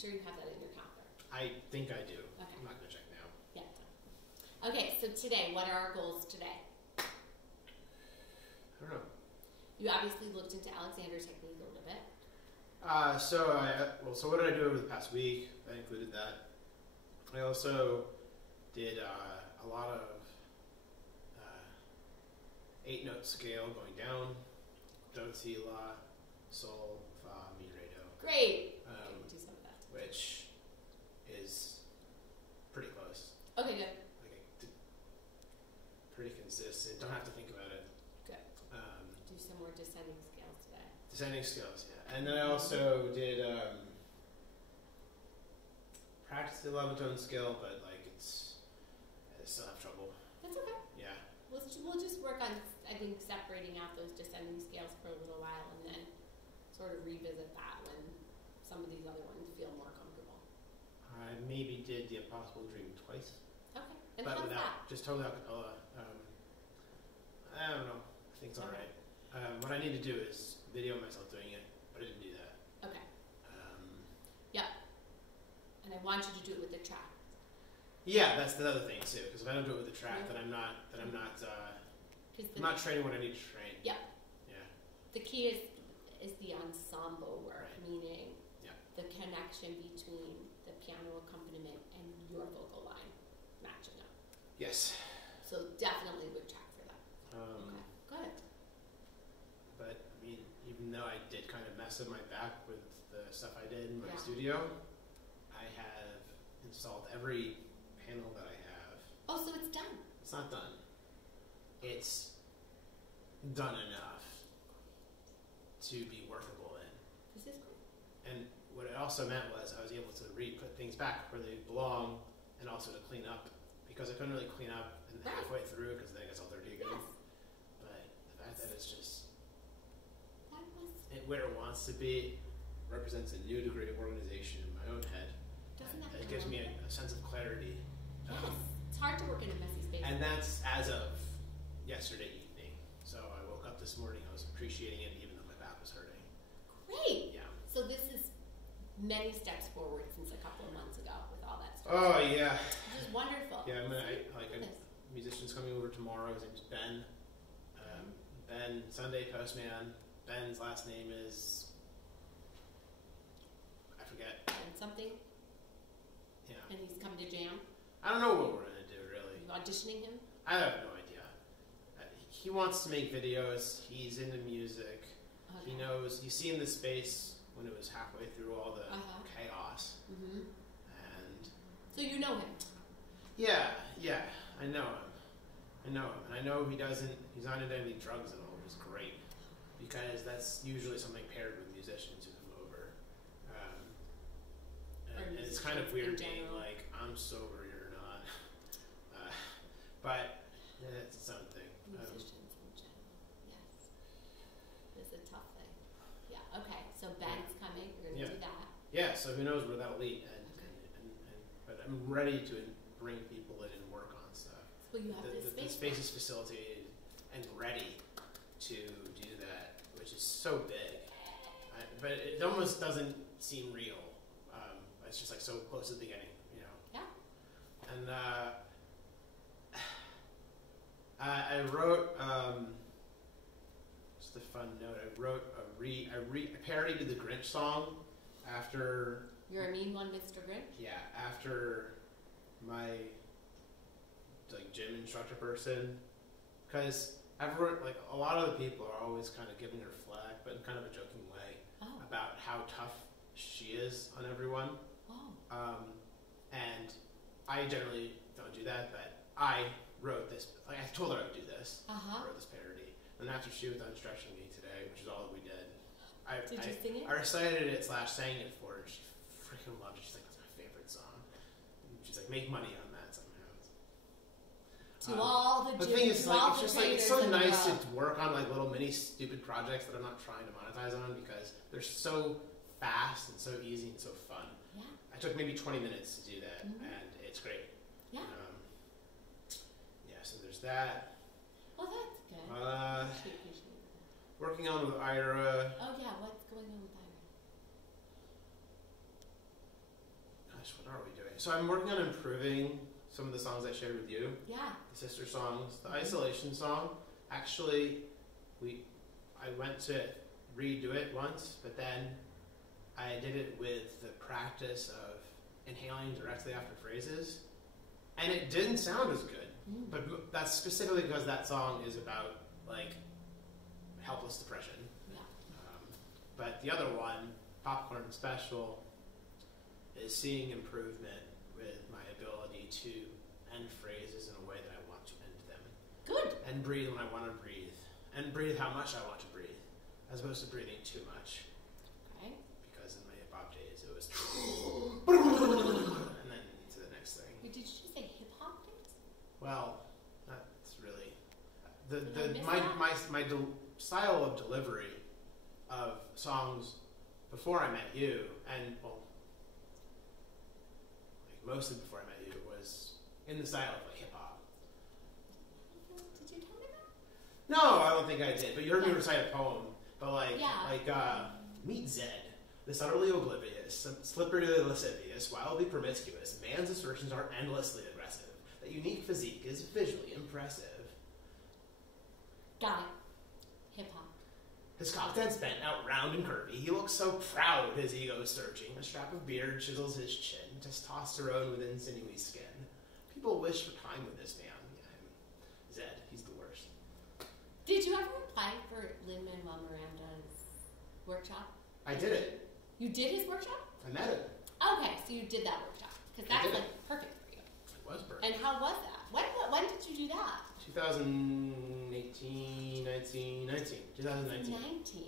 sure you have that in your calendar. I think I do. Okay. I'm not going to check now. Yeah. Okay, so today, what are our goals today? I don't know. You obviously looked into Alexander's technique a little bit. So what did I do over the past week? I included that. I also did a lot of 8-note scale going down. Do, si, la, sol, fa, mi, re, do. Great. Do some of that. Which is pretty close. Okay, good. Pretty consistent. Don't have to think about it. Good. Do some more descending scales today. Descending scales, yeah. And then I also did practice the 11-tone scale, but like I still have trouble. That's okay. Yeah. We'll just work on, I think, separating out those descending scales for a little while, and then sort of revisit that when some of these other ones feel more comfortable. I maybe did the Impossible Dream twice. Okay. And but how's without, that? just totally a cappella. I don't know. I think it's alright. What I need to do is video myself doing it, but I didn't do that. Okay. Yeah. And I want you to do it with the track. Yeah, that's the other thing too. Because if I don't do it with the track, then I'm not training what I need to train. Yeah. Yeah. The key is the ensemble work, right. Meaning yeah. the connection between the piano accompaniment and your vocal line matching up. Yes. So definitely would track for that. Okay, good. But I mean, even though I did kind of mess up my back with the stuff I did in my studio, I have installed every panel that I have. Oh, so it's done. It's not done. It's done enough to be workable in. This is cool. And what it also meant was I was able to put things back where they belong, and also to clean up, because I couldn't really clean up halfway through because then it gets all dirty again. Yes. But the fact that it's just That where it wants to be represents a new degree of organization in my own head. Doesn't that it gives me a sense of clarity. Yes. It's hard to work in a messy space. And that's as of yesterday evening. So I woke up this morning, I was appreciating it even though my back was hurting. Great. Yeah. So this is many steps forward since a couple of months ago with all that stuff. Oh yeah. Which is wonderful. Yeah, a musician's coming over tomorrow. His name's Ben. Ben, Sunday postman. Ben's last name is, I forget. And something. Yeah. And he's coming to jam. I don't know what we're gonna do really. Are you auditioning him? I have no idea. He wants to make videos. He's into music. Okay. He knows. He's seen the space when it was halfway through all the chaos. Mm-hmm. And so you know him. Yeah, I know him. And I know he's not into any drugs at all, which is great, because that's usually something paired with musicians who come over. And it's kind of weird being like, I'm sober, you're not. But it's its own thing. Musicians in general, yes. It's a tough thing. Yeah, okay, so Ben's coming, you're going to do that. Yeah, so who knows where that'll lead. But I'm ready to bring people in and work on stuff. Well, you have the space is facilitated and ready to do that, which is so big. But it almost doesn't seem real. It's just like so close to the beginning, you know. Yeah. And I wrote just a fun note. I wrote a parody to the Grinch song after. You're a mean one, Mr. Grinch? Yeah, after my gym instructor person, because everyone, a lot of the people are always kind of giving her flack, but in kind of a joking way, about how tough she is on everyone. And I generally don't do that, but I wrote this. I told her I would do this. I wrote this parody, and after she was done stretching me today, which is all that we did, did you sing it? I recited it / sang it for her. She freaking loved it. She's like, "That's my favorite song." And she's like, "Make money on that somehow." To all the thing is, it's just it's so nice to work on little mini stupid projects that I'm not trying to monetize on, because they're so fast and so easy and so fun. Yeah. I took maybe 20 minutes to do that, and it's great. Yeah. So there's that. Oh, that's good. Appreciate that. Working on with Ira. Oh yeah, what's going on with Ira? So I'm working on improving some of the songs I shared with you. Yeah. The sister songs, the isolation song. Actually, I went to redo it once, but then I did it with the practice of inhaling directly after phrases, and it didn't sound as good. But that's specifically because that song is about like helpless depression. Yeah. But the other one, Popcorn Special, is seeing improvement with my ability to end phrases in a way that I want to end them. Good. And breathe when I want to breathe. And breathe how much I want to breathe, as opposed to breathing too much. Okay. Because in my hip hop days, it was and then to the next thing. Wait, did you just say hip hop days? Well, that's really my style of delivery of songs before I met you, and well, like mostly before I met you, was in the style of like hip hop. Did you tell me that? No, I don't think I did. But you heard me recite a poem. But Yeah. Meet Zed, this utterly oblivious, slipperily lascivious, wildly promiscuous. Man's assertions are endlessly aggressive. That unique physique is visually impressive. Got it. Hip hop. His cocktail's bent out round and curvy. He looks so proud, his ego surging. A strap of beard chisels his chin. Testosterone within sinewy skin. People wish for time with this man. Yeah, Zed, he's the worst. Did you ever apply for Lin-Manuel Miranda's workshop? I did it. You did his workshop? I met him. Okay, so you did that workshop. Because that's like perfect for you. It was perfect. And how was that? When did you do that? 2019. 2019.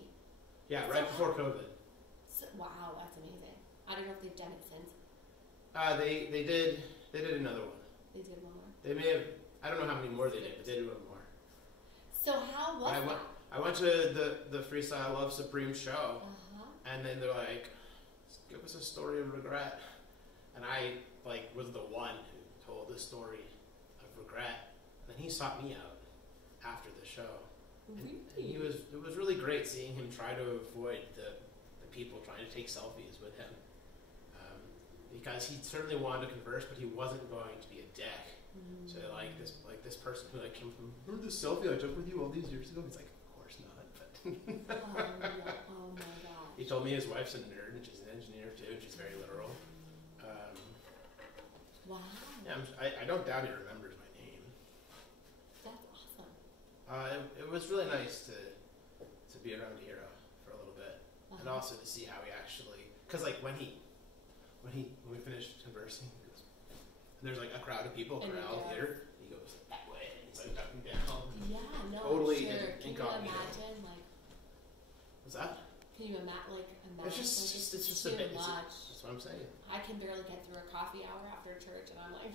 Yeah, right before COVID. So, wow, that's amazing. I don't know if they've done it since. They did another one. They did one more. They may have, I don't know how many more they did, but they did one more. So how was that? I went to the Freestyle Love Supreme show, and then they're like, give us a story of regret. And I was the one who told the story of regret. And he sought me out after the show. Really? And it was really great seeing him try to avoid the people trying to take selfies with him. Because he certainly wanted to converse, but he wasn't going to be a dick. So this person who came from, remember the selfie I took with you all these years ago? He's like, of course not. But Oh my gosh. he told me his wife's a nerd and she's an engineer too, and she's very literal. Wow. Yeah, I don't doubt he remembers my name. That's awesome. It was really nice to be around a hero for a little bit, and also to see how he actually, because when we finished conversing, he goes, and there's a crowd of people corralled here. He goes that way, and he's ducking down. Yeah, no, totally sure. Can you incognito. imagine What's that? Can you imagine It's just a bit. That's what I'm saying. I can barely get through a coffee hour after church, and I'm like,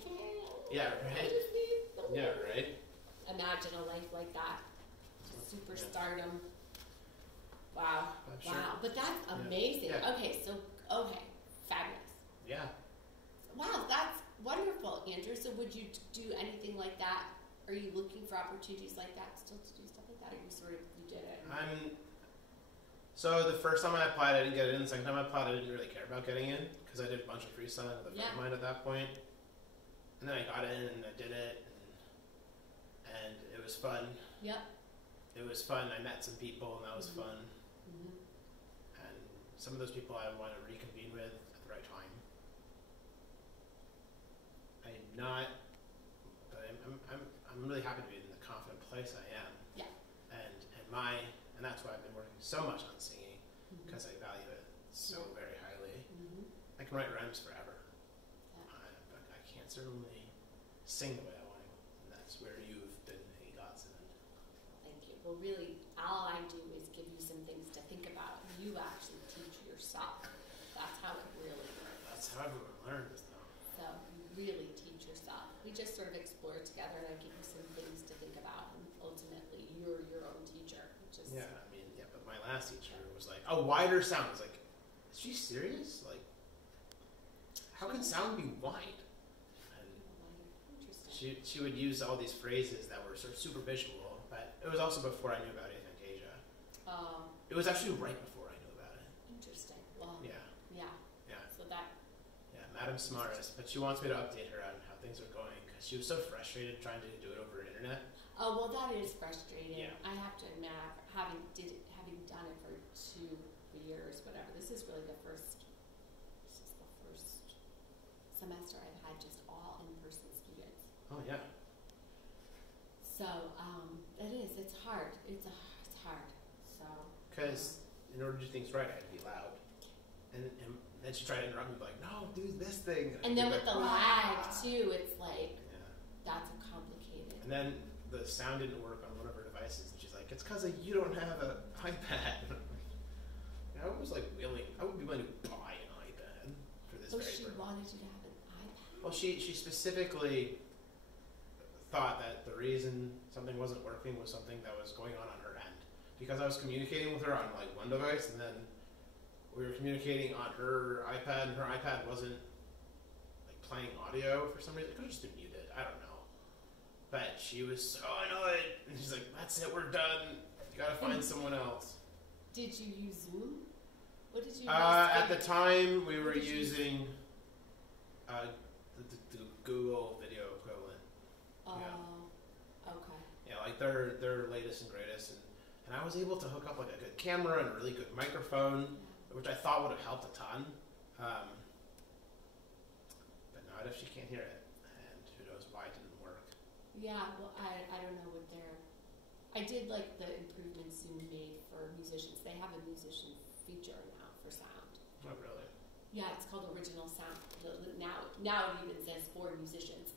Yeah, I right. just need something. Yeah, right. Imagine a life like that. Superstardom. Wow. Sure. Wow. But that's amazing. Yeah. Okay, fabulous. Yeah. Wow, that's wonderful, Andrew. So would you do anything like that? Are you looking for opportunities like that still to do stuff like that? Or you did it? So the first time I applied, I didn't get in. The second time I applied, I didn't really care about getting in because I did a bunch of freestyle with a friend of mine at that point. And then I got in and I did it, and it was fun. Yep. It was fun. I met some people, and that was fun. And some of those people I want to reconvene with at the right time. I'm not, but I'm really happy to be in the confident place I am. Yeah. And that's why I've been working so much on singing, because I value it so very highly. I can write rhymes forever, but I can't certainly sing the way I want to, and that's where you've been a godsend. Thank you. Well, really, all I do is give you some things to think about. You actually teach yourself. That's how it really works. That's how everyone learns, though. So you really teach yourself. We just sort of explore together, and I give you some things to think about, and ultimately, you're your own teacher. Which is But my last teacher was like, a wider sound. I was like, is she serious? How can sound be wide? And she would use all these phrases that were sort of super visual, but it was also before I knew about aphantasia. It was actually right before I knew about it. Interesting. Well, Yeah. yeah. Yeah. So that. Yeah, Madam Smartest, but she wants me to update her on how things are going because she was so frustrated trying to do it over the internet. Oh, well, that is frustrating. Yeah. I have to admit, having done it for 2 years, whatever. This is really the first semester I've had just all in-person students. Oh yeah. So it is. It's hard. It's hard. So. Because in order to do things right, I had to be loud, and then she tried to interrupt me, like, "No, do this thing." And then with like, the lag too, it's like yeah. that's complicated. And then the sound didn't work on one of her devices, and she's like, "It's because you don't have an iPad." I was like I would be willing to buy an iPad for this. Oh, she wanted you to have an iPad? Well, she specifically thought that the reason something wasn't working was something that was going on her end, because I was communicating with her on like one device, and then we were communicating on her iPad, and her iPad wasn't like playing audio for some reason. It could have just been muted. I don't know. But she was so annoyed, and she's like, "That's it, we're done. You gotta find someone else." Did you use Zoom? What did you use? At the time, we were using the Google video equivalent. Oh, yeah. Okay. Yeah, like their latest and greatest, and I was able to hook up like a good camera and a really good microphone, which I thought would have helped a ton. But not if she can't hear it, and who knows why it didn't work. Yeah, well, I don't know what I did like the improvements Zoom made for musicians. They have a musician feature now for sound. Oh, really? Yeah, it's called Original Sound. Now it even says for musicians.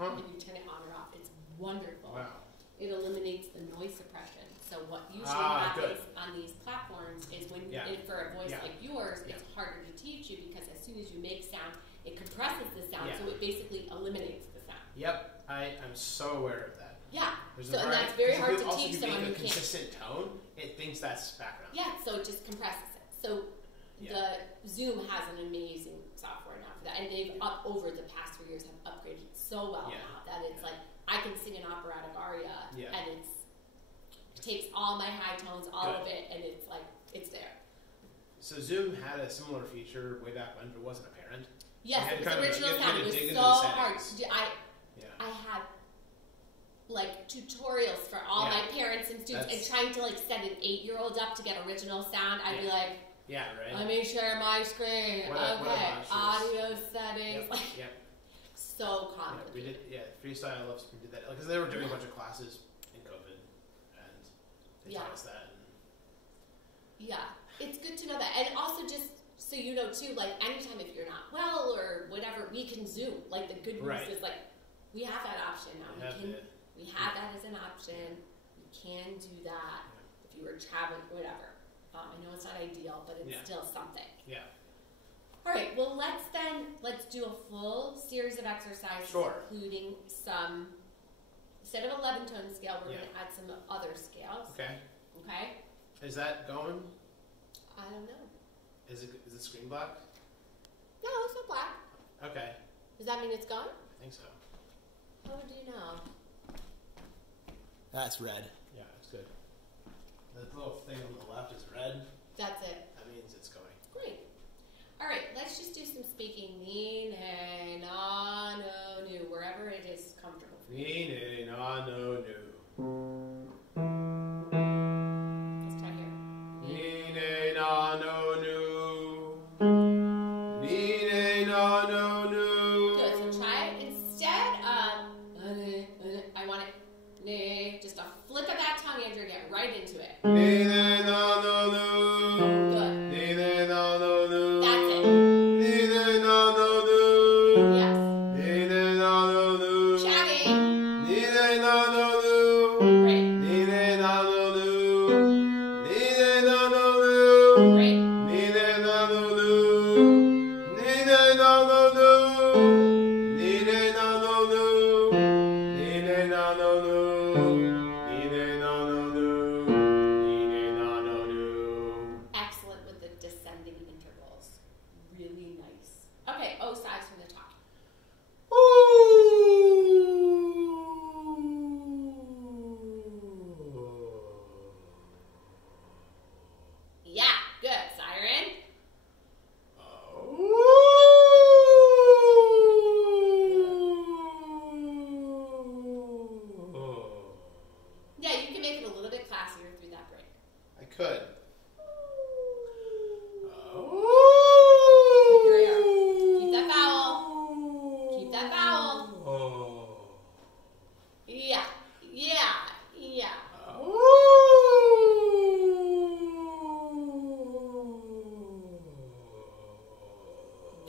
Huh. When you turn it on or off, it's wonderful. Wow. It eliminates the noise suppression. So what usually good. happens on these platforms is when for a voice Yeah. like yours, Yeah. it's harder to teach you because as soon as you make sound, it compresses the sound, Yeah. so it basically eliminates the sound. Yep, I am so aware of that. Yeah. There's So a and variety- that's very because hard if to also teach if you someone make who a can't. consistent tone, it thinks that's background. Yeah, so it just compresses it. So the Zoom has an amazing software now for that, and they've over the past 3 years have upgraded so well now that it's like I can sing an operatic aria, and it takes all my high tones, all of it, and it's like it's there. So Zoom had a similar feature way back when, but it wasn't apparent. Yes, it it was was original you had sound. to It was dig into so the hard. settings. I had like tutorials for all my parents and students, and trying to like set an 8-year-old up to get original sound. I'd be like, let me share my screen. Audio settings. So complicated. We did, Freestyle Love Spring did that because they were doing a bunch of classes in COVID, and they taught us that. Yeah, it's good to know that, and also just so you know too, like anytime if you're not well or whatever, we can Zoom. Like the good news is like we have that option now. We have that as an option. We can do that if you were traveling, whatever. I know it's not ideal, but it's still something. Yeah. All right. Well, let's do a full series of exercises, including some. Instead of 11-tone scale, we're going to add some other scales. Okay. Okay. Is that going? I don't know. Is it screen black? No, it's not black. Okay. Does that mean it's gone? I think so. How would you know? That's red. Yeah, it's good. The little thing on the left is red. That's it. That means it's going. Great. All right, let's just do some speaking. Ni, ne, na, no, nu, wherever it is comfortable for you. Ni, ne, na, no, nu. Let's try here. Ni, ne, na, no, nu. Ni, ne, na, no, nu. Good, so try it instead of, I want it, ne, just a flick of that tongue, Andrew, get right into it. Ni, ne, na, no, nu. Good. Ni, ne, na, no, nu. That's it. Ni, ne, na, no, nu. Yes. Ni, ne, na, no, nu. Chatting. Ni, ne, na, no, nu. Great. Ni, ne, na, no, nu. Ni, ne, na, no, nu. Great. Ni, ne, na, no, nu. Ni, ne, na, no, nu. Ni, ne, na, no, nu. Ni, ne, na, no, nu. Ni, ne, na, no, nu. Ni, ne, na, no, nu. Excellent with the descending intervals. Really nice. Okay, O sides from the top. Yeah, good. Siren.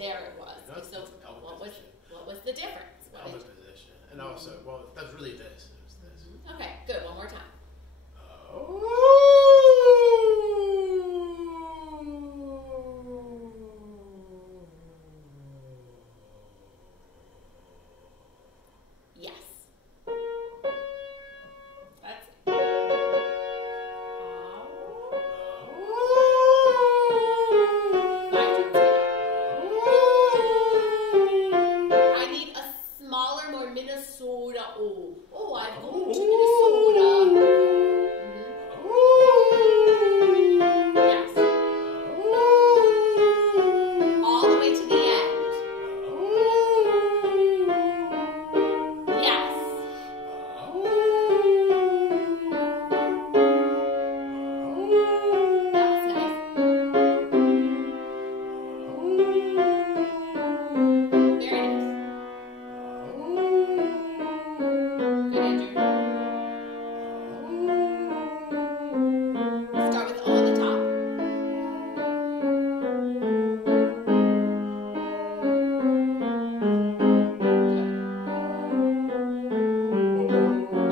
There it was. No, So what was the difference? Velvet position. And also, well, that's really this. It was this. Okay, good. One more time. Yes. That's it. I need a smaller, more Minnesota. Oh, I'm going to Minnesota. Yes. All the way to the end. Yes. That was nice. Very nice. Good, Andrew. Start with O on the top.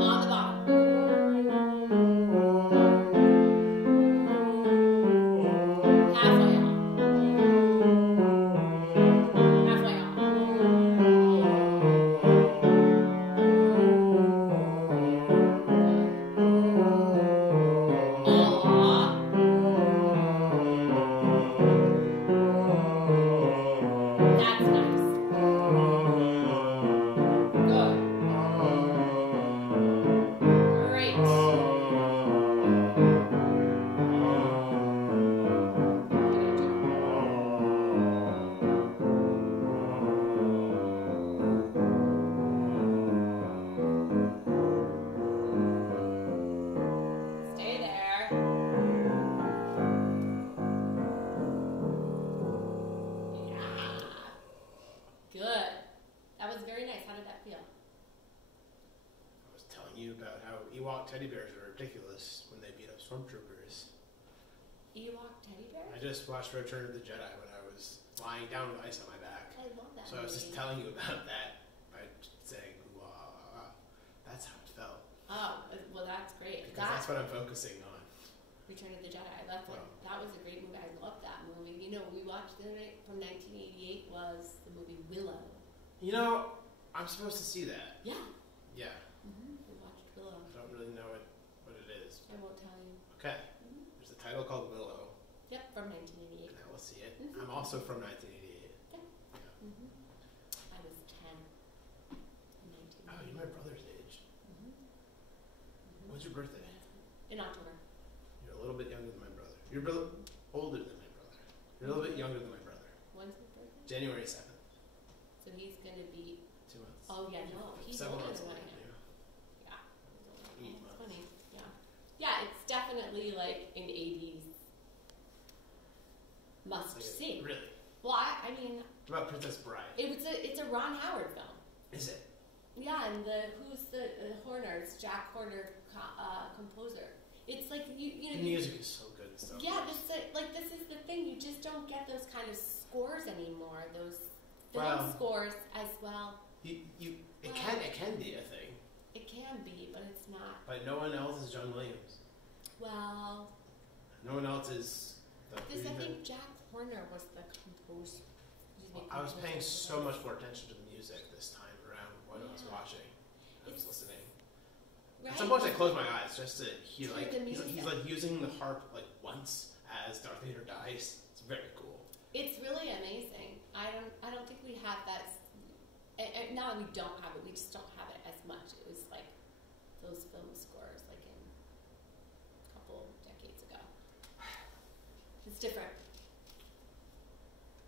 On the bottom. Halfway on. Halfway on. That's nice. Good. Great. Stay there. Yeah. Good. That was very nice. How did that feel? I was telling you about how Ewok teddy bears are ridiculous when they beat up stormtroopers. Ewok teddy bear? I just watched Return of the Jedi when I was lying down with ice on my back. I love that So I was just movie. telling you about that by saying, "Wah." That's how it felt. Oh, well, that's great. Because that's what I'm focusing on. Return of the Jedi. That was a great movie. I loved that movie. You know, we watched the other night from 1988 was the movie Willow. You know, I'm supposed to see that. Yeah. Yeah. We watched Willow. I don't really know what it is. I won't tell you. Okay. There's a title called Willow, Yep, from 1988. and I will see it. I'm also from 1988. I was 10 in 1988. Oh, you're my brother's age. When's your birthday? In October. You're a little bit younger than my brother. You're older than my brother. You're a little bit younger than my brother. When's his birthday? January 7th. So he's going to be... 2 months. Oh, yeah, no. He's 7 older months than older I than am. you. Yeah. 8 That's months. funny. Yeah. Yeah, it's definitely like an 80s must see. Really? Well, I mean, What about Princess Bride? it's a Ron Howard film. Is it? Yeah, and who's the Horner? It's Jack Horner, composer. It's like you The know. music is so good and stuff. Yeah, this is the thing. You just don't get those kind of scores anymore. Those film Well, scores as well. It Well, can be a thing, It can be, but it's not. but no one else is John Williams. Well, No one else is. I think Jack Horner was the composer. I was paying so much more attention to the music this time around when I was Yeah. watching. I was listening. Right? At some point, I closed my eyes just to hear To like the he's music. like using the harp like once as Darth Vader dies. It's very cool. It's really amazing. I don't think we have that. And now we don't have it. We just don't have it as much. It was like those film scores, like in a couple decades ago. It's different.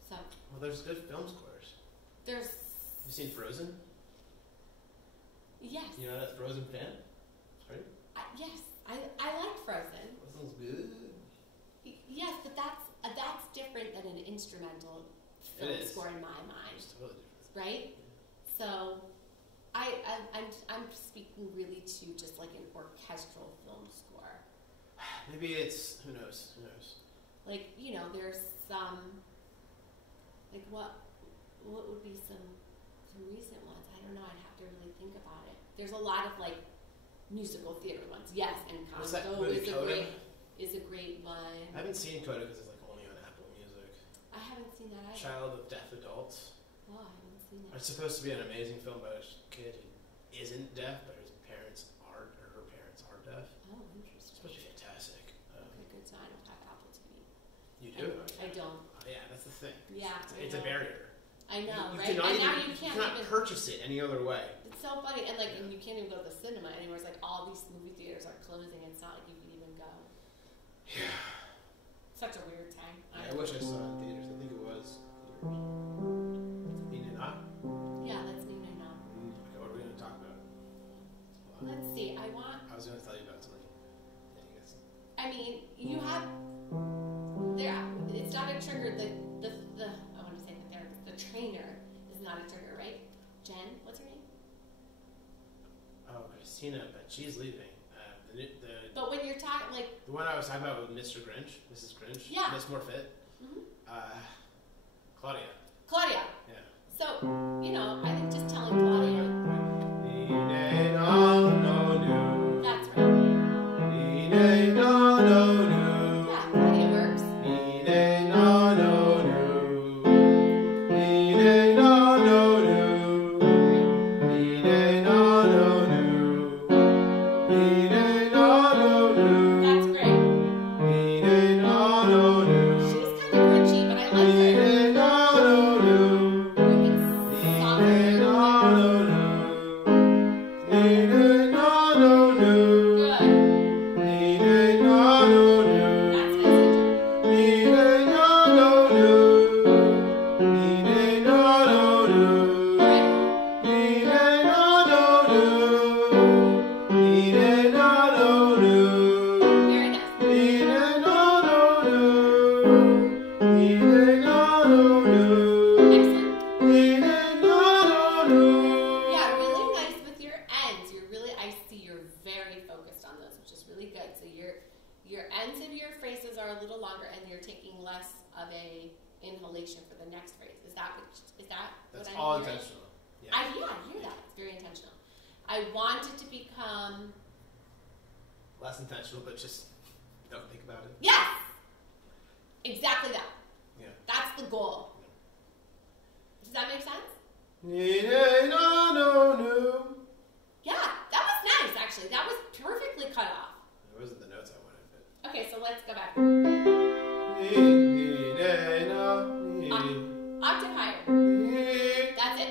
So Well, there's good film scores. there's You seen Frozen? yes, You know that Frozen fan? Right? yes. I like Frozen. That sounds good. Yes, but that's different than an instrumental film It is. score in my mind, It's totally different. right? So I'm speaking really to just like an orchestral film score. Maybe it's who knows. Like, you know, there's some, Like what would be some recent ones? I don't know. I'd have to really think about it. There's a lot of like musical theater ones. Yes, and Congo is a great one. I haven't seen Coda because it's like only on Apple Music. I haven't seen that either. Child of Deaf Adults. Oh, I haven't seen that. It's supposed to be an amazing film about a kid who isn't deaf, but his parents are, or her parents are deaf. Oh, interesting. It's supposed to be fantastic. Okay, good. So I don't have Apple TV. You do? I don't. Yeah, that's the thing. Yeah, it's a barrier. I know, you right? Cannot and even, now you can't even purchase it any other way. It's so funny, and like, and you can't even go to the cinema anymore. It's like all these movie theaters are closing. It's not like you can even go. Yeah. Such a weird time. Yeah, I wish I saw it in theaters. I think it was theaters. Nina Na? Yeah, that's Nina Na. Okay, what are we going to talk about? Let's see. I was going to tell you about something. Yeah, you guys. I mean, you have there. It's not a trigger. The I want to say the therapist, the trainer is not a trigger, right? Jen, what's her name? Oh, Christina, but she's leaving. But when you're talking, like... The one I was talking about with Mr. Grinch, Mrs. Grinch, yeah. Miss More Fit, Claudia. Claudia. Yeah. So, you know, I think just telling Claudia... That's right. Yeah, Claudia works. Less intentional, but just don't think about it. Yes! Exactly that. Yeah. That's the goal. Yeah. Does that make sense? Yeah, that was nice, actually. That was perfectly cut off. It wasn't the notes I wanted, but... Okay, so let's go back. Octave higher. That's it.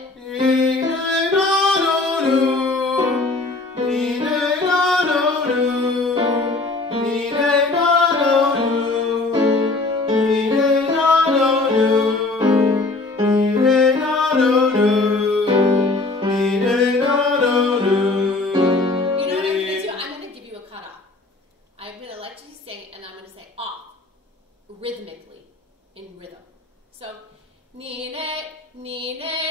Rhythmically, in rhythm. So, ni ne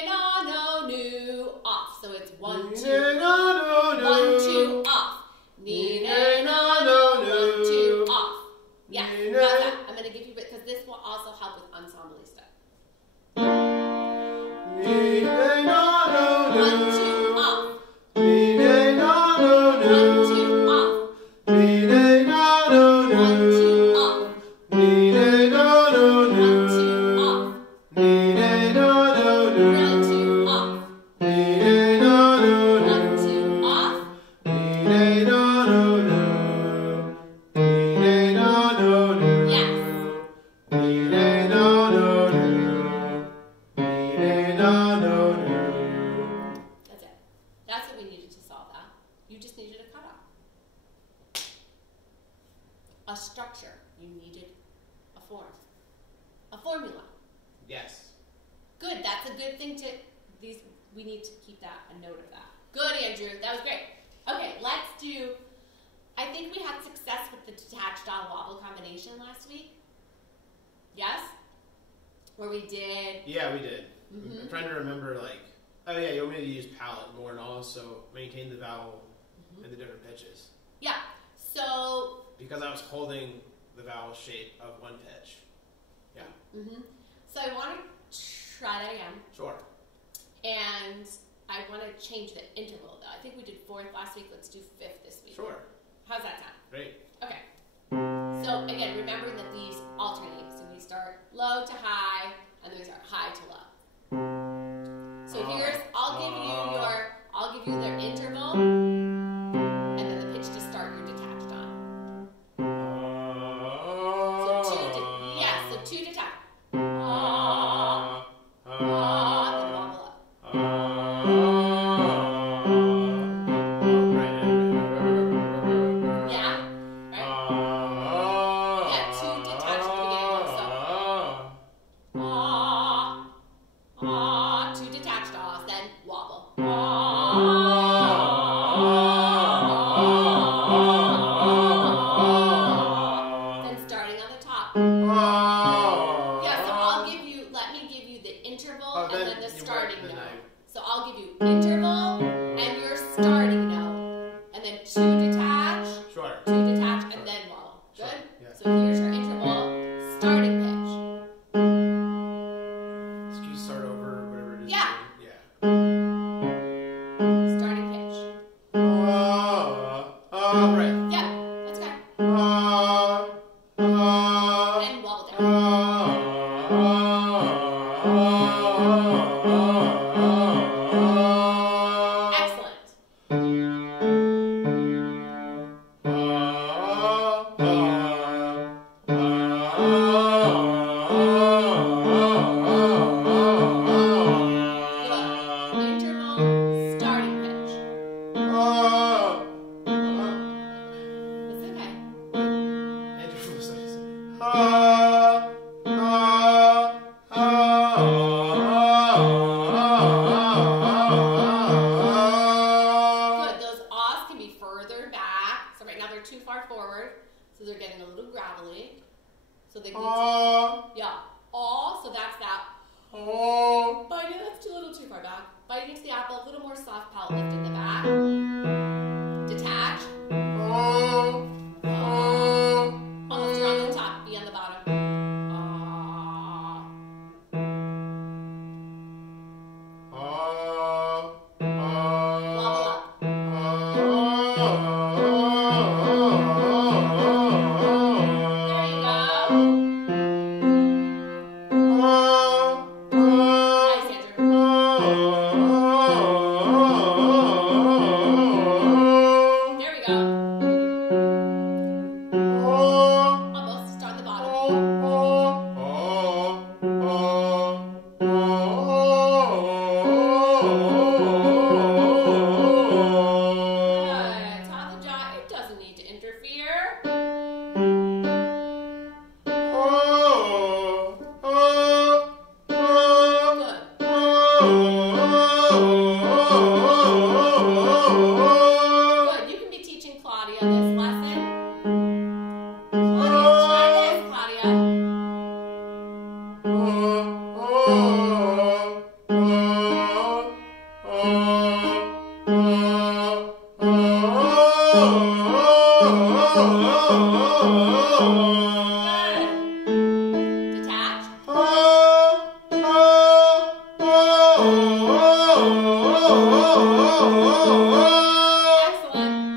no no no off. So it's 1 2 1 2 off. Ni ne no no 1 2 off. Yeah, got that. I'm gonna give you because this will also help with ensemble stuff. 1 2 off. 1 2 off. 1 2 off. A structure. You needed a form. A formula. Yes. Good. That's a good thing to... We need to keep that, a note of that. Good, Andrew. That was great. Okay, let's do... I think we had success with the detached on wobble combination last week. Yes? Where we did... Yeah, we did. Mm-hmm. I'm trying to remember, like... Oh, yeah, you want me to use palette more and also maintain the vowel and the different pitches. Yeah. So... Because I was holding the vowel shape of one pitch. Yeah. Mm-hmm. So I want to try it again. Sure. And I want to change the interval, though. I think we did 4th last week. Let's do 5th this week. Sure. How's that sound? Great. Okay. So, again, remembering that these alternate. So we start low to high, and then we start high to low. So here's, I'll give you their interval, and then the pitch to start your detached on. So 2 detached. Then wobble up. Yeah, right? Yeah, 2 detached at the beginning. So 2 detached ahs, then wobble. Then starting on the top. Yeah, so let me give you the interval and then the starting note. So I'll give you interval and your starting note, and then 2 detach, Sure. 2 detach, and then wobble. Good? Sure. Yeah. So here's your interval, starting pitch. Can you start over, whatever it is? Yeah. Yeah. Starting pitch. Right. Yeah, that's okay. And wobble down. Excellent. Good. Interval, starting pitch. That's okay. Good. Those ahs can be further back. So right now they're too far forward, so they're getting a little gravelly. So they need to, yeah. Aw, so that's that. Biting, that's a little too far back. Biting into the apple, a little more soft palate lift in the back. Detach. Almost you're on the top, be on the bottom. Wobble up. There you go. Nice, Andrew. There we go. Almost. Start the bottom. Good. Top of the jaw. It doesn't need to interfere. Good. Good. You can be teaching Claudia this lesson. Claudia, try this, Claudia. Good. Detach. Excellent.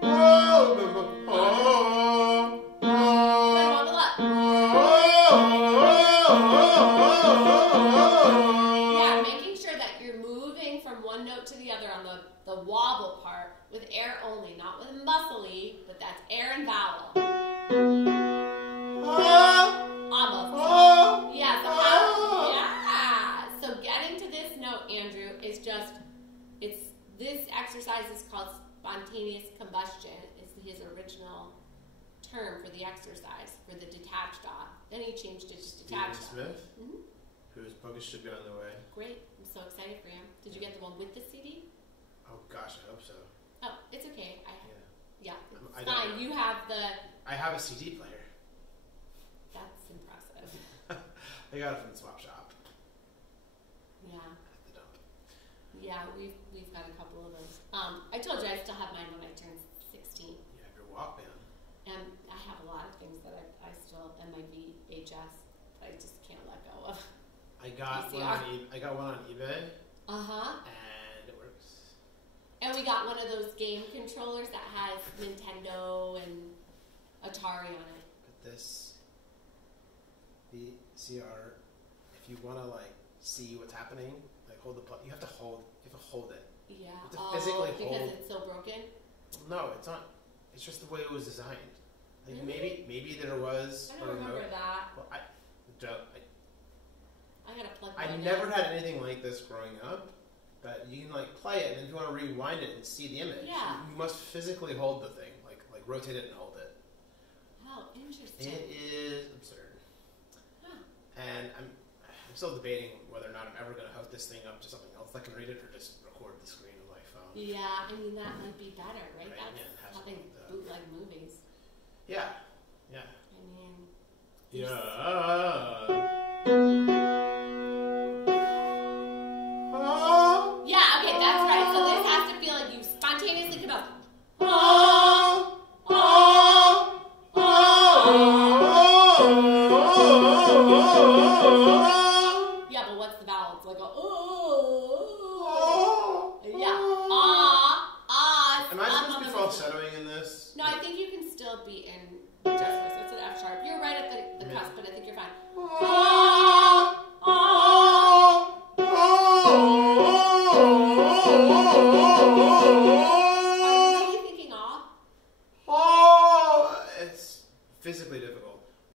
Good. Wobble up. Yeah, making sure that you're moving from one note to the other on the wobble part with air only, not with muscly, but that's air and vowel. Almost. Yeah, so so getting to this note, Andrew, is just, this exercise is called spontaneous combustion. It's his original term for the exercise, for the detached ah. Then he changed it to detached ah. Smith, Mhm. whose book should be on the way. Great. I'm so excited for him. Did you get the one with the CD? Oh gosh, I hope so. Oh, it's okay. Yeah, I it's don't fine. know. You have the, I have a CD player. that's impressive. I got it from the swap shop Yeah. at the dump. Yeah, we've got a couple of those. I told you I still have mine when I turned 16. You have your Walkman. And I have a lot of things that I still, and my VHS, that I just can't let go of. got one on I got one on eBay. And it works. And we got one of those game controllers that has Nintendo and Atari on it. But this VCR, if you want to like see what's happening, like hold the you have to hold it. Yeah. You have to physically hold. Because it's so broken. No, it's not. It's just the way it was designed. Like maybe there was. I don't remember that. Well, I gotta plug. I never had anything like this growing up, but you can like play it, and if you want to rewind it and see the image, you must physically hold the thing, like rotate it and hold it. How interesting! It is absurd. Huh. And I'm still debating whether or not I'm ever going to hook this thing up to something else that can read it, or just record the screen of my phone. Yeah, I mean that might be better, right? That's how they bootleg movies. Yeah. I mean. Yeah. Yeah, okay, that's right. So this has to feel like you spontaneously come out. Yeah, but what's the vowel? It's like a Am I supposed to be falsettoing in this? No, I think you can still be in just voice. That's an F sharp. You're right at the cusp, but I think you're fine.